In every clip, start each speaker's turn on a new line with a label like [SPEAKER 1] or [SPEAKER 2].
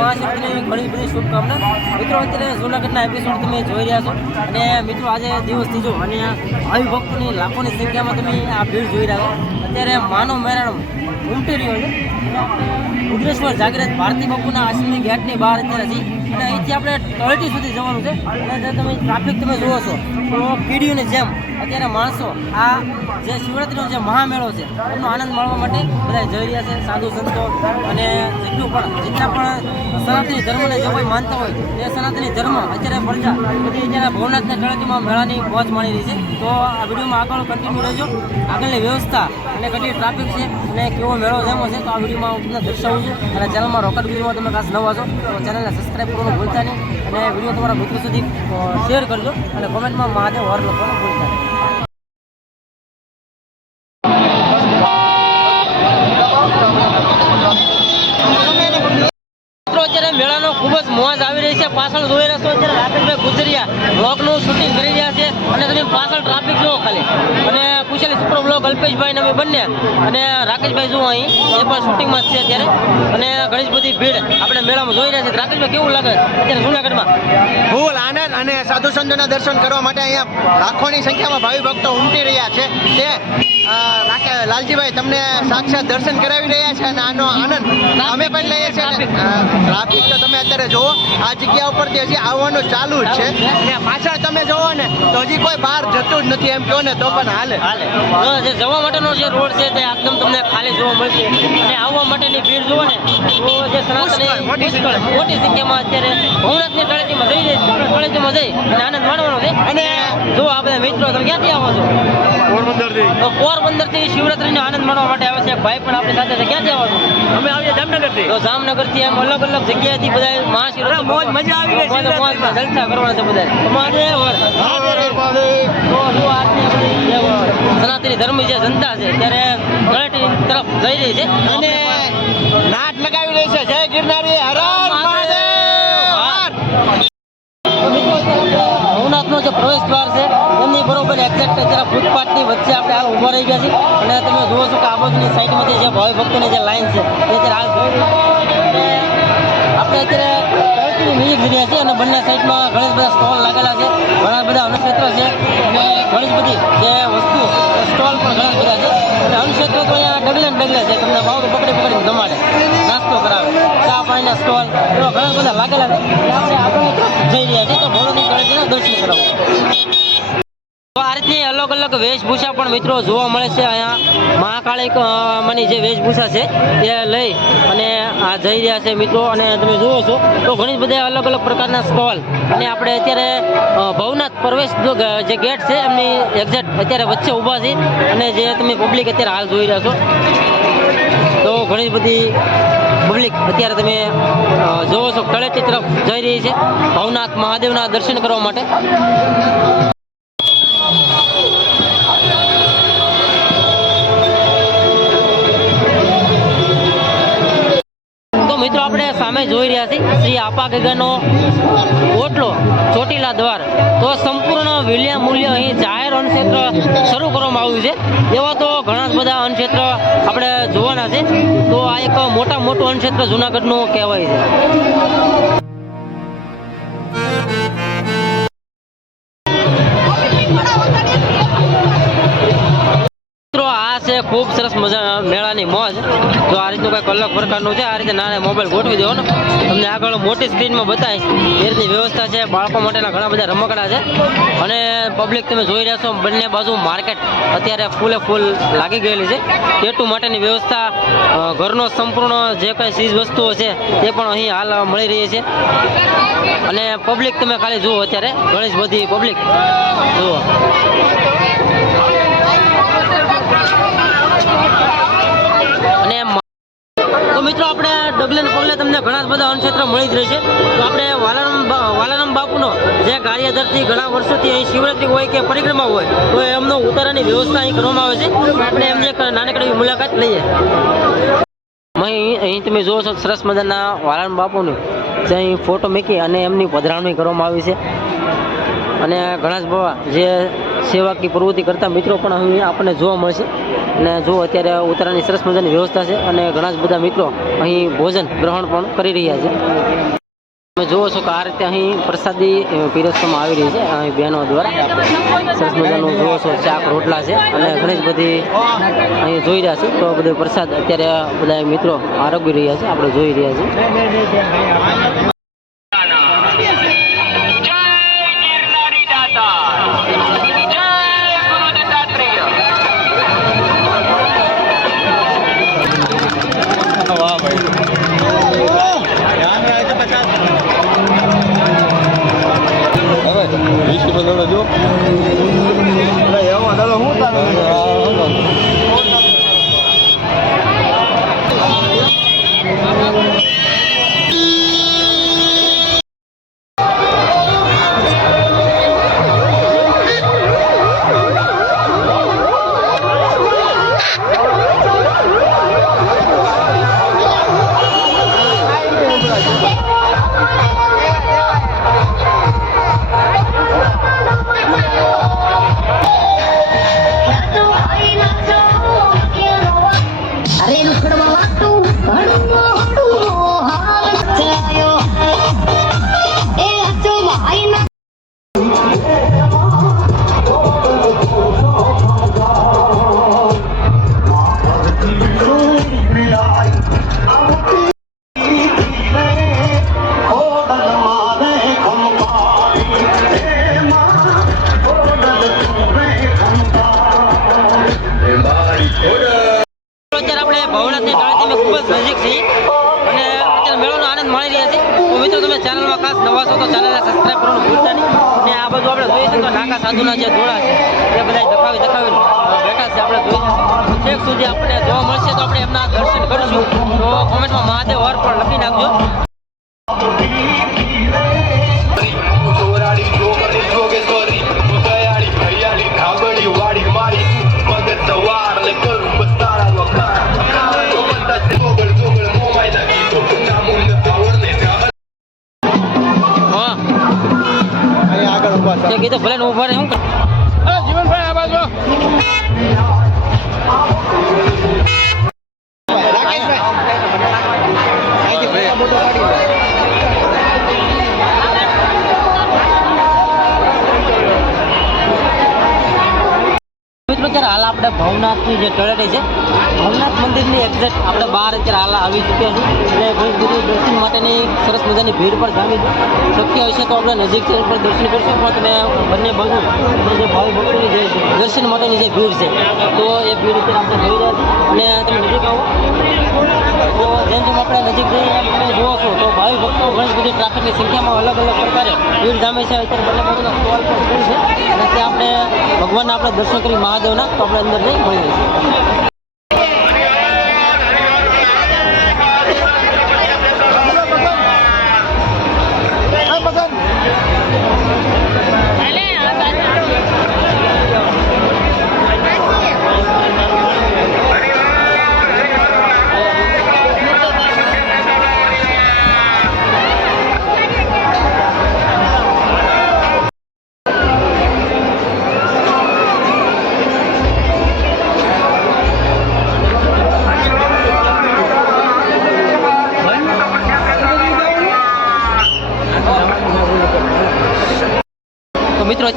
[SPEAKER 1] મહાશિવરાત્રીની ઘણી બધી શુભકામના. મિત્રો, અત્યારે જૂનાગઢના એપિસોડ તમે જોઈ રહ્યા છો. અને મિત્રો, આજે દિવસ ત્રીજો. અને આવી ભક્તોની લાખોની સંખ્યામાં તમે આ ભીડ જોઈ રહ્યા છો. અત્યારે માનવ મેરાણમ ઉમટી રહ્યો છે. ઉગ્રેશ્વર જાગૃત ભારતી બાપુના આશ્રમની ગેટની બહાર અત્યારે હતી અને અહીંથી આપણે ટોયટી સુધી જવાનું છે. અને જે તમે ટ્રાફિક તમે જુઓ છો, તો કીડીઓની જેમ અત્યારે માણસો આ જે શિવરાત્રીનો જે મહામેળો છે એનો આનંદ માણવા માટે બધા જઈ રહ્યા છે, સાધુ સંતો અને જેટલું પણ, જેટલા પણ સનાતની ધર્મને જે કોઈ માનતા હોય, એ સનાતની ધર્મ અત્યારે પ્રજા બધી અત્યારે ભવનાથના તળેટીમાં મેળાની મોજ માણી રહી છે. તો આ વિડીયોમાં આગળ કન્ટિન્યુ રહેજો. આગળની વ્યવસ્થા અને કેટલી ટ્રાફિક છે અને કેવો મેળો જેમો છે તો આ વિડીયોમાં હું તમને દર્શાવું છું. અને ચેનલમાં રોકડ વિડીયોમાં તમે ખાસ નવા છો તો ચેનલને સબસ્ક્રાઈબ કરવાનું ભૂલતા નહીં. અને વીડિયો તમારા મિત્રો સુધી શેર કરજો. અને કોમેન્ટમાં મહાદેવ હર લખવાનું ભૂલતા નહીં. મેળાનો ખૂબ જ મોજ આવી રહી છે. પાછળ જોઈ રહ્યા છો અત્યારે રાકેશભાઈ ગુજરિયા બ્લોકનું શૂટિંગ કરી રહ્યા છે. અને તમે પાછળ ટ્રાફિક જુઓ ખાલી. અને કુશલી સુપર બ્લોક અલ્પેશભાઈ અમે બંને. અને રાકેશભાઈ જુઓ અહીં, એ પણ શૂટિંગમાં છે અત્યારે. અને ઘણી બધી ભીડ આપણે મેળામાં જોઈ રહ્યા છે રાકેશભાઈ, કેવું લાગે? અત્યારે જુનાગઢમાં?
[SPEAKER 2] ફૂલ આનંદ અને સાધુ સંતોના દર્શન કરવા માટે અહીંયા લાખોની સંખ્યામાં ભાવિ ભક્તો ઉમટી રહ્યા છે. તે લાલજીભાઈ તમને સાક્ષાત દર્શન કરાવી રહ્યા છે અને આનો આનંદ અમે પણ લઈએ છીએ ટ્રાફિક તો તમે અત્યારે જુઓ આ જગ્યા ઉપર હજી આવવાનું ચાલુ જ છે. ને પાછળ તમે જુઓ ને તો હજી કોઈ બહાર જતું જ નથી એમ કહો ને તો પણ હાલે.
[SPEAKER 1] હાલે. જે જવા માટેનો જે રોડ છે તે એકદમ તમને ખાલી જોવા મળશે. અને આવવા માટેની ભીડ જુઓ ને તો જે સનાતન
[SPEAKER 2] મોટી
[SPEAKER 1] મોટી સંખ્યામાં અત્યારે ભવનાથની તળેટીમાં જઈ જઈ તળેટીમાં જઈ અને આનંદ માણવાનો છે. અને જો આ બધા મિત્રો તમે ક્યાંથી આવો છો? તો પોરબંદરથી આનંદ માણવા માટે આવે છે. ભાઈ પણ આપણી સાથે છે. ક્યાંથી આવો
[SPEAKER 2] અમે આવીએ જામનગર
[SPEAKER 1] તો જામનગર એમ અલગ અલગ જગ્યાએથી બધા મહાશિવરાત્રી
[SPEAKER 2] મોજ મજા આવી ગઈ
[SPEAKER 1] મોજ મોજ જલસા કરવાના છે બધા તમારે તો જો આજની આપણી જે સનાતની ધર્મ જે જનતા છે ત્યારે તળેટી તરફ જઈ રહી છે.
[SPEAKER 2] અને નાટ લગાવી રહી છે. જય ગિરનારી. હર મહાદેવ.
[SPEAKER 1] ભવનાથનો જે પ્રવેશ બરોબર એક્ઝેક્ટ અત્યારે ફૂટપાથની વચ્ચે આપણે હાલ ઊભા રહી ગયા છીએ. અને તમે જુઓ છો કે આ બાજુની સાઈડમાંથી જે ભાવિ ભક્તોની જે લાઈન છે, એ હાલ છે. આપણે અત્યારે નજીક જઈ રહ્યા છીએ અને બંને સાઈડમાં ઘણા બધા સ્ટોલ લાગેલા છે. ઘણા બધા અન્નક્ષેત્ર છે. અને ઘણી બધી જે વસ્તુ સ્ટોલ પણ ઘણા બધા છે. અને અન્નક્ષેત્ર તો અહીંયા ડગલે ડગલે છે. તમને ભાવ પકડી પકડીને જમાડે નાસ્તો કરાવે, ચા પાણીના સ્ટોલ એવા ઘણા બધા લાગેલા છે. એટલે આપણે જઈ રહ્યા છીએ. તો ભોળોની તળેટીના દર્શન કરાવો. તો અલગ અલગ વેશભૂષા પણ મિત્રો જોવા મળે છે. અહીંયા મહાકાળી માની જે વેશભૂષા છે, એ લઈ અને આ જઈ રહ્યા છે મિત્રો. અને તમે જુઓ છો તો ઘણી બધા અલગ અલગ પ્રકારના સ્ટોલ. અને આપણે અત્યારે ભવનાથ પ્રવેશ જે ગેટ છે, એમની એક્ઝેક્ટ અત્યારે વચ્ચે ઊભા છે અને જે તમે પબ્લિક અત્યારે હાલ જોઈ રહ્યા છો, તો ઘણી બધી પબ્લિક અત્યારે તમે જોવો છો. તળેટી તરફ જઈ રહી છે. ભવનાથ મહાદેવના દર્શન કરવા માટે. સામે જોઈ રહ્યા છીએ શ્રી આપા ગગનનો ઓટલો ચોટીલા દ્વાર. તો સંપૂર્ણ વિલ્ય મૂલ્ય અહીં જાહેર અન્નક્ષેત્ર શરૂ કરવામાં આવ્યું છે. એવા તો ઘણા બધા અન્નક્ષેત્ર આપણે જોવાના છે. તો આ એક મોટા મોટું અન્નક્ષેત્ર જુનાગઢનું કહેવાય છે. ખૂબ સરસ મજા મેળાની મોજ. જો આ રીતનું કંઈક અલગ પ્રકારનું છે, આ રીતે નાના મોબાઈલ ગોઠવી દેવો તમને આગળ મોટી સ્ક્રીનમાં બતાવીશ એ રીતની વ્યવસ્થા છે, બાળકો માટેના ઘણા બધા રમકડા છે. અને પબ્લિક તમે જોઈ રહ્યા છો, બંને બાજુ માર્કેટ અત્યારે ફૂલે ફૂલ લાગી ગયેલી છે. ટેટુ માટેની વ્યવસ્થા ઘરનો સંપૂર્ણ જે કંઈ ચીજ વસ્તુઓ છે તે પણ અહીં હાલ મળી રહી છે. અને પબ્લિક તમે ખાલી જુઓ અત્યારે ઘણી બધી પબ્લિક જુઓ અને મ- તો મિત્રો આપણે ડગલે પગલે તમને ઘણા બધા અન્નક્ષેત્ર મળી જ રહેશે. તો આપણે વાલારામ વાલારામ બાપુનો જે કાર્યદરથી ઘણા વર્ષોથી અહીં શિવરાત્રી હોય કે પરિક્રમા હોય, તો એમનો ઉતારાની વ્યવસ્થા અહીં કરવામાં આવે છે. આપણે એમની એક નાનકડી મુલાકાત લઈએ. અહીં તમે જોવો છો સરસ મજાના વાલારામ બાપુનું. જે અહીં ફોટો મૂકી અને એમની પધરાવણી કરવામાં આવી છે. અને ગણેશ બાબા જે સેવાકી પ્રવૃત્તિ કરતા મિત્રો પણ અહીં આપણને જોવા મળશે. અને જો અત્યારે ઉત્તરાયણની સરસ મજાની વ્યવસ્થા છે અને ઘણા જ બધા મિત્રો અહીં ભોજન ગ્રહણ પણ કરી રહ્યા છે. તમે જુઓ છો કે આ રીતે અહીં પ્રસાદી પીરસવામાં આવી રહી છે અહીં બહેનો દ્વારા. સરસ મજાનું જુઓ છો ચાક રોટલા છે અને ઘણી જ બધી અહીં જોઈ રહ્યા છે તો બધો પ્રસાદ અત્યારે બધા મિત્રો આરોગી રહ્યા છે, આપણે જોઈ રહ્યા છીએ.
[SPEAKER 3] વીસ કિલો
[SPEAKER 4] તો
[SPEAKER 1] ચેનલને સબસ્ક્રાઈબ કરવાનું ભૂલતા નહીં. ને આ બધું આપણે જોઈએ તો નાકા સાધુના જે ધોળા છે, એ બધા દખાવી દખાવી બેઠા છે આપણે જોઈએ છેક સુધી આપણે જોવા મળશે તો આપણે એમના દર્શન કરીશું. તો કોમેન્ટમાં મહાદેવ હર પણ લખી નાખજો.
[SPEAKER 2] ઊભા
[SPEAKER 1] કીધું ભલે ઊભા રહે શું કર.
[SPEAKER 2] રાકેશભાઈ
[SPEAKER 1] હાલ આપણે ભવનાથની જે તળેટી છે, ભવનાથ મંદિરની એક્ઝેક્ટ આપણે બહાર અત્યારે હાલ આવી ચૂક્યા છીએ. એટલે ઘણી દર્શન માટેની સરસ મજાની ભીડ પણ જામી છે. શક્ય હશે તો આપણે નજીક પણ દર્શન કરીશું, પણ તમે બંને બાજુ જે ભાવિ ભક્તોની જે દર્શન માટેની જે ભીડ છે, તો એ ભીડ અત્યારે આપણે જોઈ રહ્યા છીએ. અને તમે નજીક આવો. તો જેમ જેમ આપણે નજીક જઈએ એમ તમે જુઓ છો. તો ભાવિ ભક્તો ઘણી બધી ટ્રાફિકની સંખ્યામાં અલગ અલગ પ્રકારે ભીડ જામે છે. અત્યારે બંને બાજુના સ્ટોલ પણ છે. અને ત્યાં આપણે ભગવાનના આપણે દર્શન કરી મહાદેવના તો આપણે અંદર જઈ મળી લઈશું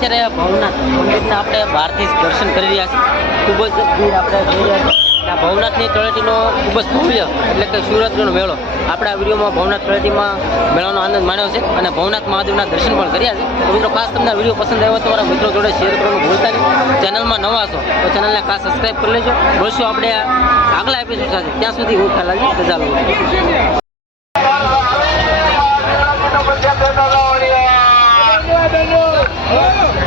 [SPEAKER 1] અત્યારે ભવનાથ મંદિરના આપણે બહારથી દર્શન કરી રહ્યા છીએ. ખૂબ જ આપણે જોઈ રહ્યા છીએ. આ ભવનાથની તળેટીનો ખૂબ જ ભવ્ય એટલે કે સુરતનો મેળો. આપણે આ વિડીયોમાં ભવનાથ તળેટીમાં મેળાનો આનંદ માણ્યો છે અને ભવનાથ મહાદેવના દર્શન પણ કર્યા છે. તો મિત્રો, ખાસ તમને વીડિયો પસંદ આવ્યો તો તમારા મિત્રો જોડે શેર કરવાનું ભૂલતા નહીં. ચેનલમાં નવા છો તો ચેનલને ખાસ સબસ્ક્રાઈબ કરી લેજો. મળશું આપણે આગલા એપિસોડ સાથે. ત્યાં સુધી હું ખ્યાલ રજા લઉં છું
[SPEAKER 5] Yeah.